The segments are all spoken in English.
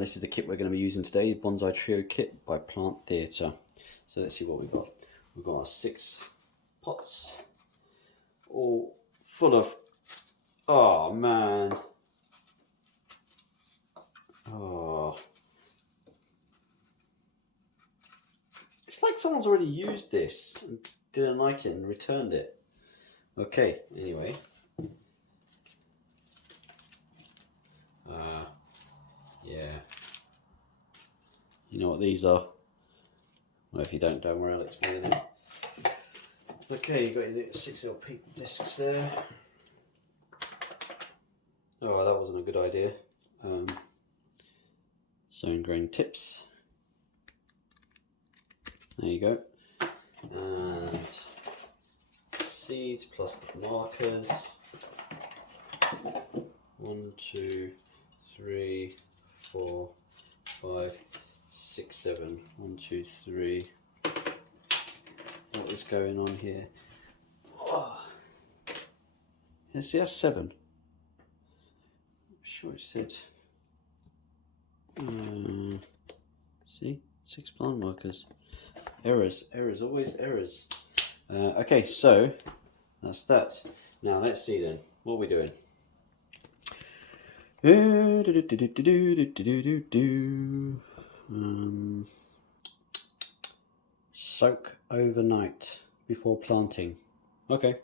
And this is the kit we're going to be using today, the Bonsai Trio kit by Plant Theatre. So let's see what we've got. We've got our 6 pots, all full of, oh man, oh, it's like someone's already used this and didn't like it and returned it. Okay, anyway. Yeah. You know what these are? Well, if you don't worry, I'll explain them. Okay, you've got your 6 little paper discs there. Oh, that wasn't a good idea. Zone grain tips. There you go. And seeds plus markers. 1, 2, 3, 4, 5, 6, 7. 1, 2, 3. What is going on here? Oh. Yes, yes, 7. I'm sure it said. See, 6 plant markers. Errors, always errors. Okay, so that's that. Now let's see then. What are we doing? Soak overnight before planting. Okay,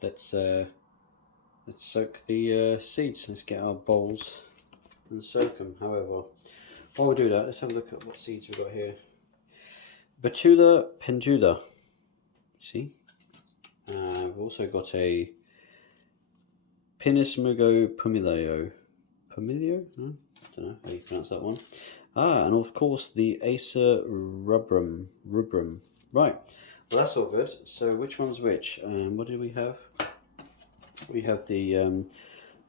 let's soak the seeds. Let's get our bowls and soak them. However, while we do that, let's have a look at what seeds we've got here. Betula pendula. See, we've also got a Pinismugo pumilio. Pumilio? No, I don't know how you pronounce that one. And of course the Acer rubrum. Right, well that's all good. So which one's which? What do we have? We have the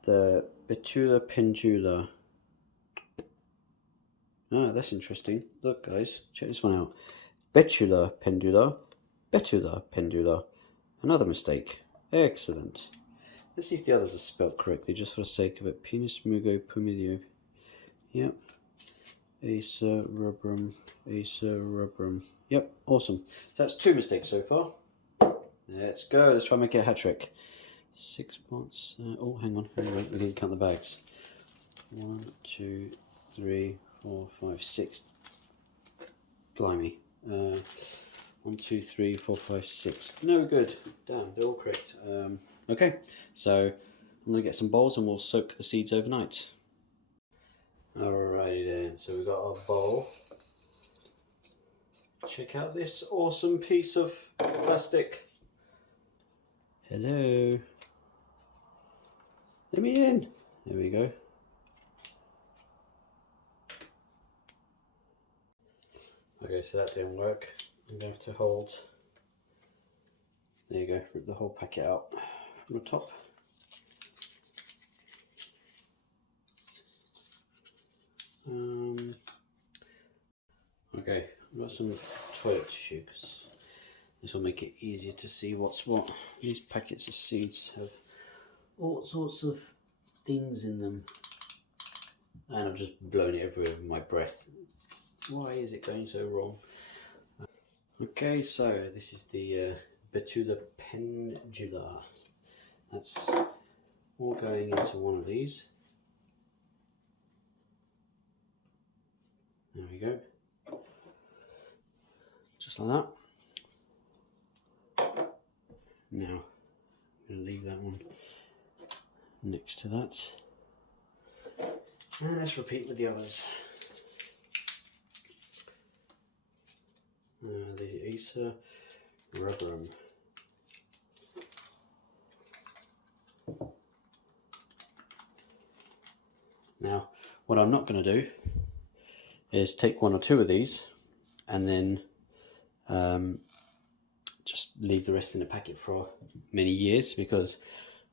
Betula pendula. Ah, that's interesting. Look guys, check this one out. Betula pendula. Another mistake. Excellent. Let's see if the others are spelled correctly, just for the sake of it. Pinismugo pumilio. Yep. Acer rubrum. Yep, awesome. So that's 2 mistakes so far. Let's go. Let's try and make it a hat trick. 6 pots. Oh, hang on. We didn't count the bags. 1, 2, 3, 4, 5, 6. Blimey. 1, 2, 3, 4, 5, 6. No good. Damn, they're all correct. Okay, so I'm going to get some bowls and we'll soak the seeds overnight. Alrighty then, so we've got our bowl. Check out this awesome piece of plastic. Hello. Let me in. There we go. Okay, so that didn't work. I'm going to have to hold. There you go, rip the whole packet out from the top. Okay, I've got some toilet tissue because this will make it easier to see what's what. These packets of seeds have all sorts of things in them, and I've just blown it everywhere with my breath. Why is it going so wrong? Okay, so this is the Betula pendula. That's all going into one of these. There we go. Just like that. Now, I'm going to leave that one next to that. And let's repeat with the others. The Acer rubrum. Now, what I'm not going to do is take 1 or 2 of these and then just leave the rest in the packet for many years, because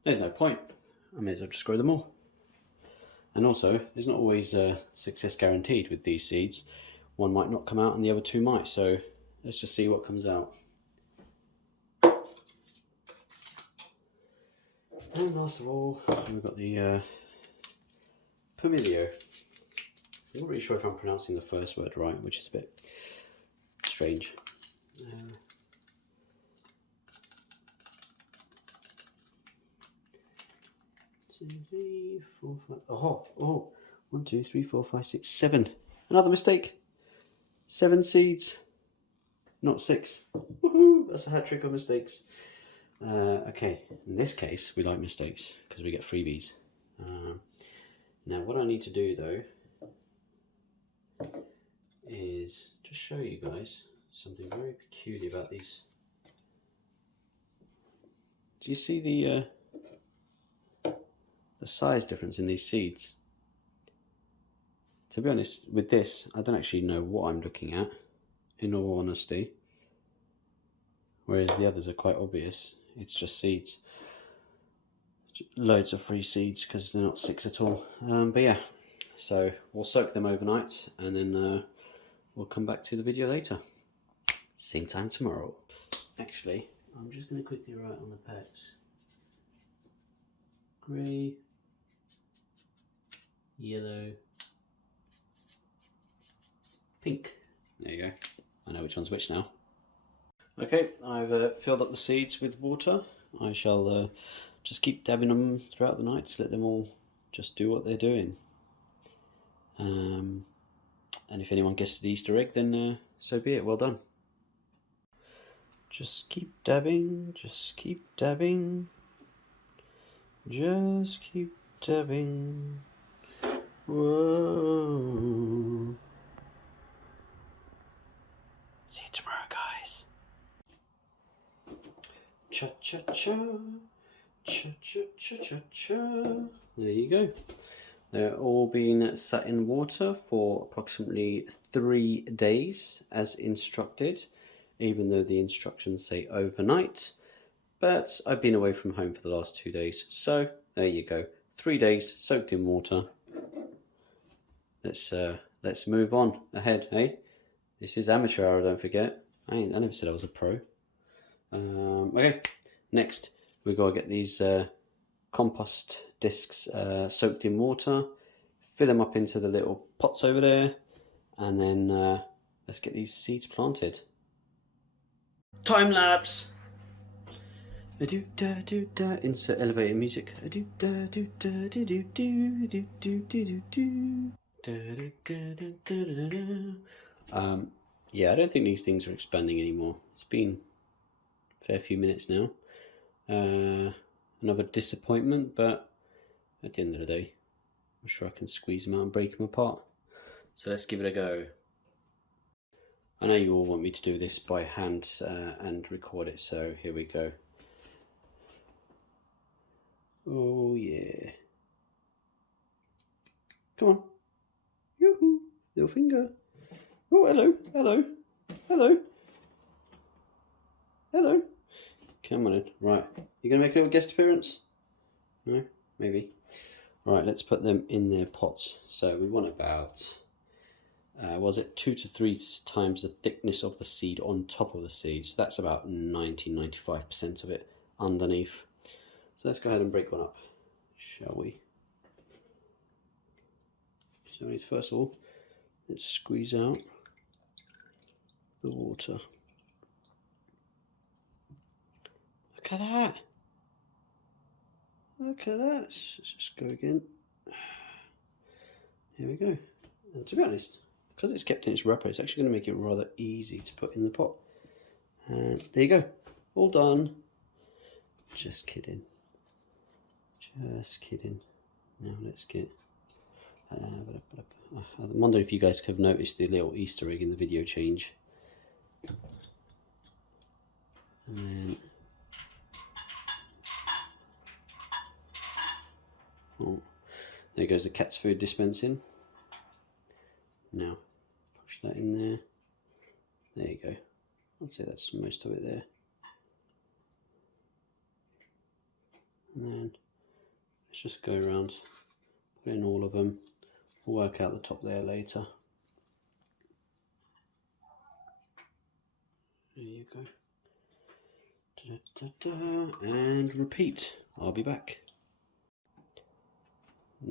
there's no point. I may as well just grow them all. And also, there's not always success guaranteed with these seeds. One might not come out and the other 2 might, so let's just see what comes out. And last of all, we've got the Pumilio. I'm not really sure if I'm pronouncing the first word right, which is a bit strange. 2, 3, 4, 5. Oh, 1, 2, 3, 4, 5, 6, 7. Another mistake. 7 seeds, not 6. Woohoo! That's a hat trick of mistakes. Okay, in this case, we like mistakes because we get freebies. Now, what I need to do though is just show you guys something very peculiar about these. Do you see the size difference in these seeds? To be honest, with this, I don't actually know what I'm looking at, in all honesty. Whereas the others are quite obvious. It's just seeds. Loads of free seeds because they're not 6 at all. But yeah, so we'll soak them overnight and then we'll come back to the video later. Same time tomorrow. Actually, I'm just going to quickly write on the packs. Grey, yellow, pink. There you go. I know which one's which now. Okay, I've filled up the seeds with water. I shall just keep dabbing them throughout the night to let them all just do what they're doing. And if anyone guesses the Easter egg, then so be it. Well done. Just keep dabbing, just keep dabbing, just keep dabbing. Whoa. See you tomorrow, guys. Cha cha cha, cha cha cha cha cha. There you go. They're all being sat in water for approximately 3 days as instructed, even though the instructions say overnight. But I've been away from home for the last 2 days, so there you go. 3 days soaked in water. Let's move on ahead, hey? This is amateur hour, don't forget. I never said I was a pro. Okay, next we've got to get these compost discs soaked in water, fill them up into the little pots over there, and then let's get these seeds planted. Time lapse! A-do-da-do-da, insert elevator music. A-do-da-do-da-do-do-do-do-do-do-do. Yeah, I don't think these things are expanding anymore. It's been a fair few minutes now. Another disappointment, but at the end of the day, I'm sure I can squeeze them out and break them apart. So let's give it a go. I know you all want me to do this by hand and record it, so here we go. Oh yeah. Come on. Yoo-hoo. Little finger. Oh, hello. Hello. Hello. Hello. Come on in. Right. You going to make a little guest appearance? No? Maybe. Right, let's put them in their pots. So we want about, was it 2 to 3 times the thickness of the seed on top of the seed. So that's about 90–95% of it underneath. So let's go ahead and break one up, shall we? So first of all, let's squeeze out the water. Look at that! Look at that! Let's just go again. Here we go. And to be honest, because it's kept in its wrapper, it's actually going to make it rather easy to put in the pot. And there you go. All done. Just kidding. Just kidding. Now let's get... I'm wondering if you guys have noticed the little Easter egg in the video change. And then... Oh, there goes the cat's food dispensing. Now, push that in there. There you go. I'd say that's most of it there. And then let's just go around, put in all of them. We'll work out the top there later. There you go. Da-da-da-da. And repeat. I'll be back.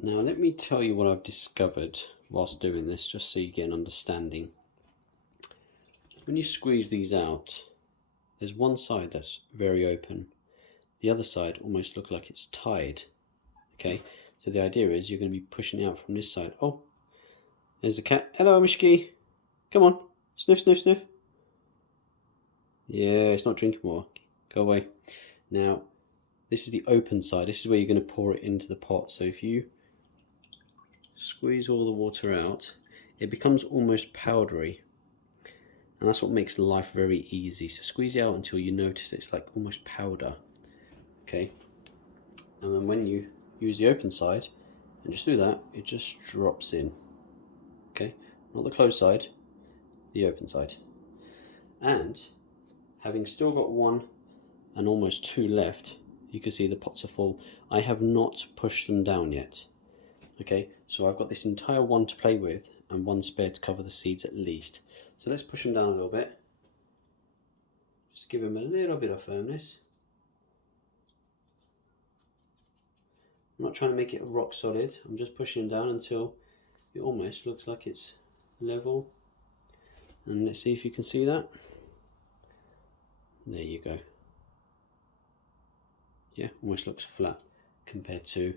Now let me tell you what I've discovered whilst doing this, just so you get an understanding. When you squeeze these out, there's one side that's very open. The other side almost looks like it's tied. Okay, so the idea is you're going to be pushing out from this side. Oh, there's a cat. Hello, Mishki. Come on. Sniff, sniff, sniff. Yeah, it's not drinking water. Go away. Now, this is the open side. This is where you're going to pour it into the pot. So if you squeeze all the water out, it becomes almost powdery. And that's what makes life very easy. So squeeze it out until you notice it's like almost powder. Okay. And then when you use the open side and just do that, it just drops in. Okay. Not the closed side, the open side. And having still got one and almost two left, you can see the pots are full. I have not pushed them down yet. Okay, so I've got this entire one to play with and one spare to cover the seeds at least. So let's push them down a little bit. Just give them a little bit of firmness. I'm not trying to make it rock solid. I'm just pushing them down until it almost looks like it's level. And let's see if you can see that. There you go. Yeah, almost looks flat compared to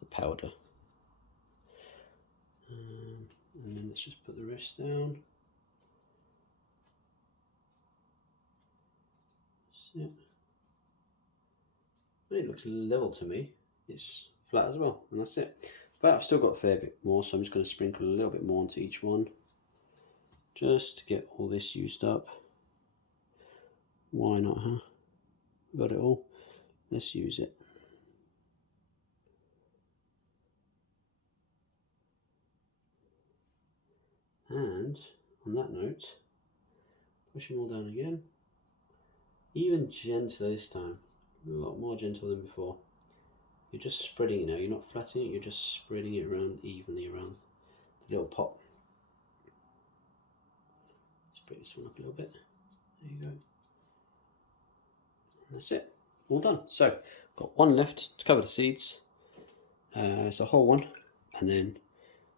the powder. And then let's just put the rest down. That's it. It looks level to me. It's flat as well, and that's it. But I've still got a fair bit more, so I'm just going to sprinkle a little bit more onto each one, just to get all this used up. Why not, huh? Got it all. Let's use it. And on that note, push them all down again. Even gentler this time. A lot more gentle than before. You're just spreading it now. You're not flattening it, you're just spreading it around evenly around the little pot. Let's bring this one up a little bit. There you go. And that's it. All done. So, got one left to cover the seeds. It's a whole one. And then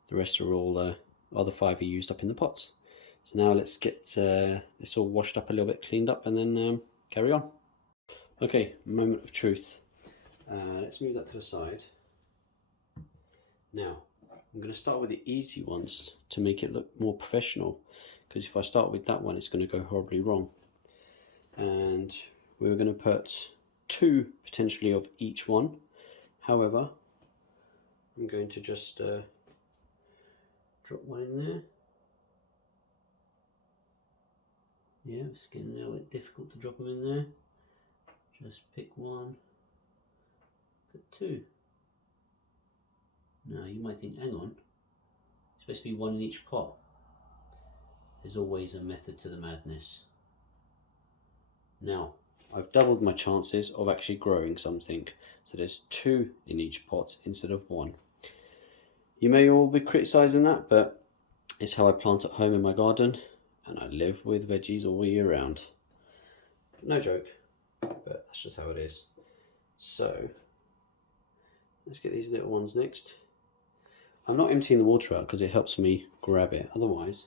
the rest are all, other 5 are used up in the pots. So now let's get this all washed up a little bit, cleaned up, and then carry on. Okay, moment of truth. Let's move that to the side. Now, I'm going to start with the easy ones to make it look more professional, because if I start with that one, it's going to go horribly wrong. And we're going to put 2 potentially of each one. However, I'm going to just drop one in there. Yeah, it's getting a little bit difficult to drop them in there. Just pick one, put 2. Now you might think, hang on, it's supposed to be 1 in each pot. There's always a method to the madness. Now, I've doubled my chances of actually growing something. So there's 2 in each pot instead of 1. You may all be criticising that, but it's how I plant at home in my garden, and I live with veggies all year round. No joke, but that's just how it is. So, let's get these little ones next. I'm not emptying the water out because it helps me grab it. Otherwise,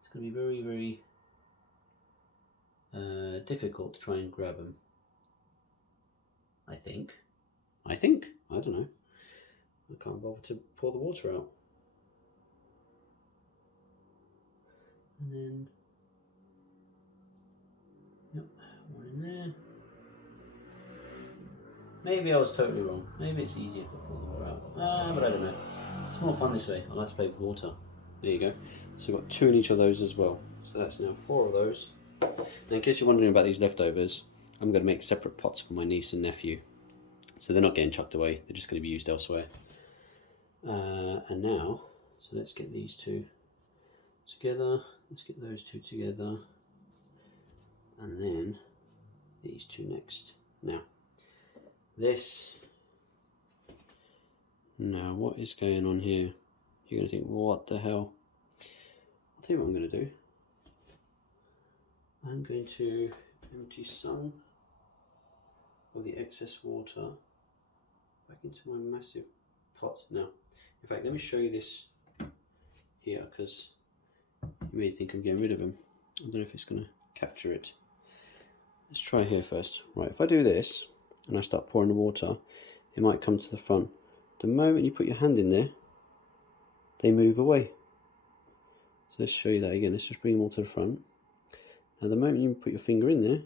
it's going to be very, very difficult to try and grab them. I think. I don't know. I can't bother to pour the water out. And then, yep, one in there. Maybe I was totally wrong. Maybe it's easier if I pour the water out. But I don't know. It's more fun this way. I like to play with water. There you go. So we've got 2 in each of those as well. So that's now 4 of those. Now, in case you're wondering about these leftovers, I'm going to make separate pots for my niece and nephew. So they're not getting chucked away. They're just going to be used elsewhere. And now, so let's get these 2 together. Let's get those 2 together. And then these 2 next. Now, now what is going on here? You're going to think, what the hell? I'll tell you what I'm going to do. I'm going to empty some of the excess water back into my massive pot. Now, in fact, let me show you this here because you may think I'm getting rid of him. I don't know if it's going to capture it. Let's try here first. Right, if I do this and I start pouring the water, it might come to the front. The moment you put your hand in there, they move away. So let's show you that again. Let's just bring them all to the front. Now the moment you put your finger in there,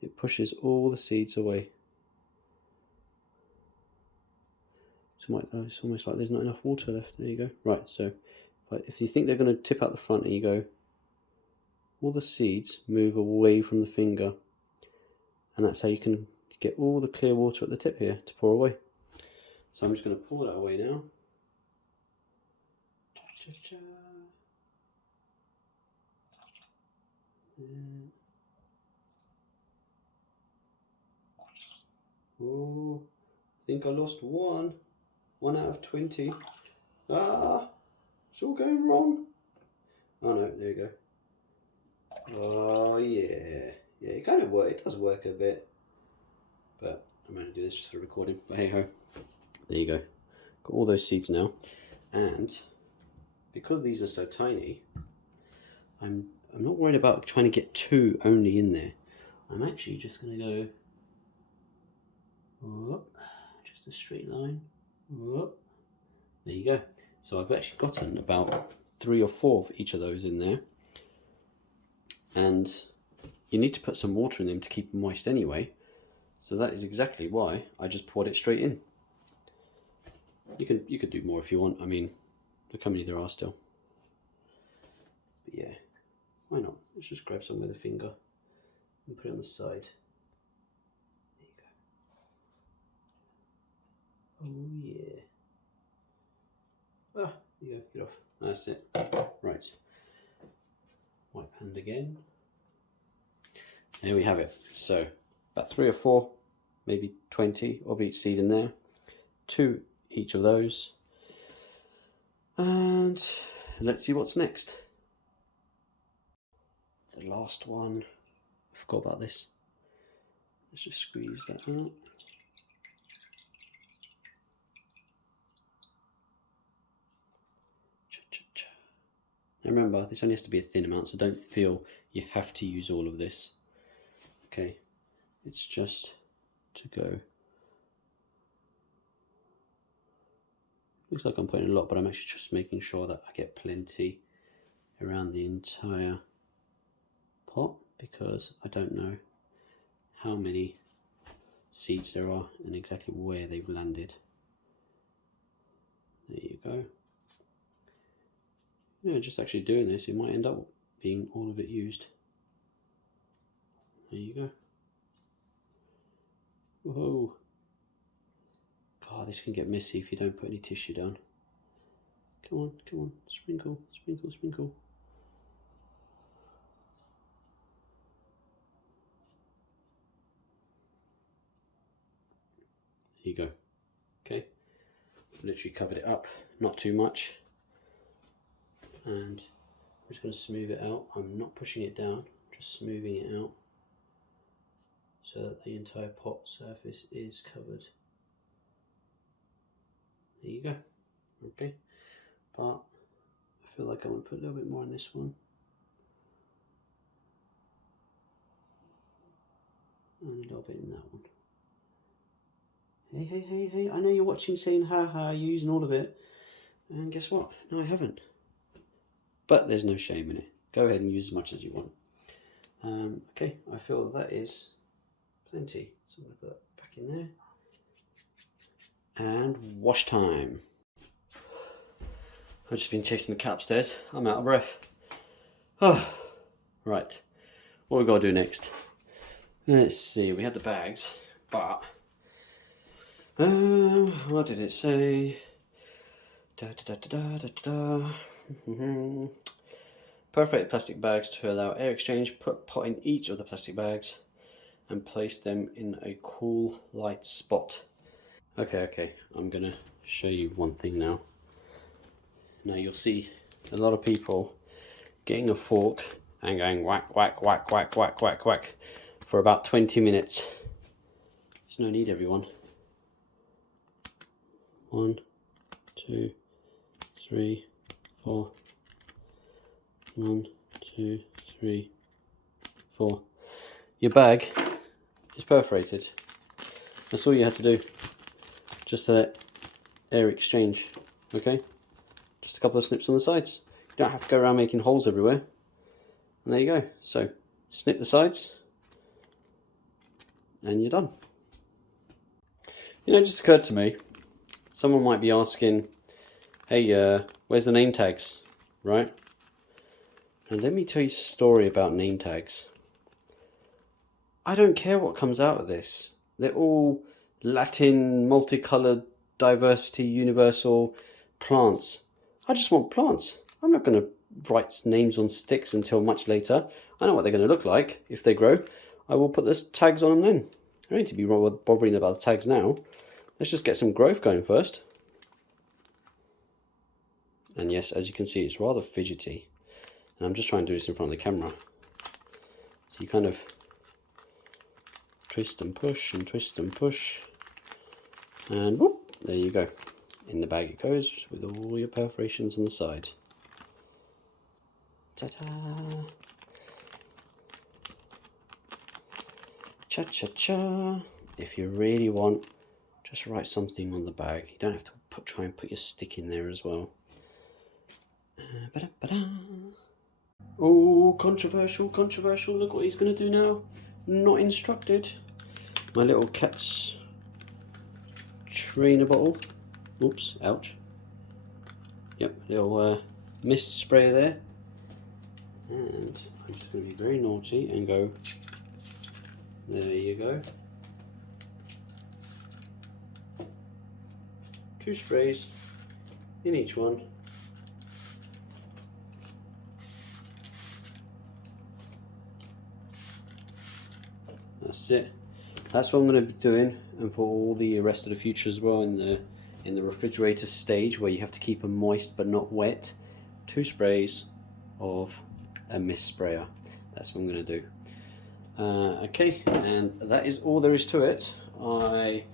it pushes all the seeds away. It's almost like there's not enough water left. There you go. Right, so if you think they're going to tip out the front and you go, all the seeds move away from the finger. And that's how you can get all the clear water at the tip here to pour away. So I'm just going to pour that away now. Cha-cha. Oh, I think I lost one. 1 out of 20. Ah, it's all going wrong. Oh no, there you go. Oh yeah. Yeah, it kind of works. It does work a bit. But I'm going to do this just for recording. But hey ho. There you go. Got all those seeds now. And because these are so tiny, I'm not worried about trying to get 2 only in there. I'm actually just going to go up, just a straight line. Whoop. There you go. So I've actually gotten about 3 or 4 of each of those in there. And you need to put some water in them to keep them moist anyway. So that is exactly why I just poured it straight in. You could do more if you want. I mean, look how many there are still. But yeah, why not? Let's just grab some with a finger and put it on the side. There you go. Oh yeah. Ah, there you go, get off. That's it. Right. Wipe hand again. There we have it. So about 3 or 4, maybe 20 of each seed in there. 2 each of those. And let's see what's next. The last one. I forgot about this. Let's just squeeze that out. Now remember, this only has to be a thin amount, so don't feel you have to use all of this. Okay, it's just to go. Looks like I'm putting a lot, but I'm actually just making sure that I get plenty around the entire pot, because I don't know how many seeds there are and exactly where they've landed. There you go. Yeah, just actually doing this, it might end up being all of it used. There you go. Whoa. God, this can get messy if you don't put any tissue down. Come on, come on, sprinkle, sprinkle, sprinkle. There you go. Okay, literally covered it up, not too much. And I'm just going to smooth it out. I'm not pushing it down, just smoothing it out so that the entire pot surface is covered. There you go. Okay, but I feel like I want to put a little bit more in this one. And a little bit in that one. Hey, hey, hey, hey, I know you're watching saying, ha ha, you're using all of it. And guess what? No, I haven't. But there's no shame in it. Go ahead and use as much as you want. Okay, I feel that is plenty. So I'm going to put that back in there. And wash time. I've just been chasing the cat upstairs. I'm out of breath. Oh, right, what we've got to do next. Let's see, we had the bags, but what did it say? Da, da, da, da, da, da, da. Perforate plastic bags to allow air exchange. Put pot in each of the plastic bags and place them in a cool, light spot. Okay, I'm gonna show you one thing now. Now you'll see a lot of people getting a fork and going whack, whack, whack, whack, whack, whack, whack for about 20 minutes. There's no need, everyone. 1, 2, 3, 4. 1, 2, 3, 4. Your bag is perforated. That's all you had to do. Just to let air exchange. Okay? Just a couple of snips on the sides. You don't have to go around making holes everywhere. And there you go. So, snip the sides. And you're done. You know, it just occurred to me. Someone might be asking, hey, where's the name tags? Right? And let me tell you a story about name tags. I don't care what comes out of this. They're all Latin, multicolored, diversity, universal plants. I just want plants. I'm not going to write names on sticks until much later. I know what they're going to look like if they grow. I will put the tags on them then. I don't need to be bothering about the tags now. Let's just get some growth going first. And yes, as you can see, it's rather fidgety. And I'm just trying to do this in front of the camera. So you kind of twist and push and twist and push. And whoop, there you go. In the bag it goes with all your perforations on the side. Ta-ta! Cha-cha-cha! If you really want, just write something on the bag. You don't have to try and put your stick in there as well. Oh, controversial, controversial. Look what he's going to do now. Not instructed. My little cat's trainer bottle. Oops, ouch. Yep, little mist spray there. And I'm just going to be very naughty and go, there you go. 2 sprays in each one. That's it. That's what I'm going to be doing, and for all the rest of the future as well, in the refrigerator stage where you have to keep them moist but not wet. 2 sprays of a mist sprayer. That's what I'm going to do. Okay, and that is all there is to it. I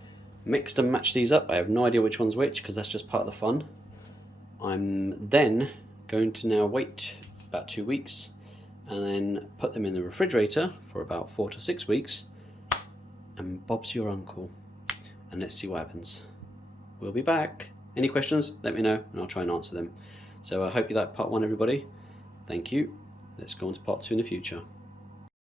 mixed and matched these up. I have no idea which one's which because that's just part of the fun. I'm then going to now wait about 2 weeks and then put them in the refrigerator for about 4 to 6 weeks, and Bob's your uncle, and let's see what happens. We'll be back. Any questions, let me know and I'll try and answer them. So I hope you like part 1, everybody. Thank you. Let's go on to part 2 in the future.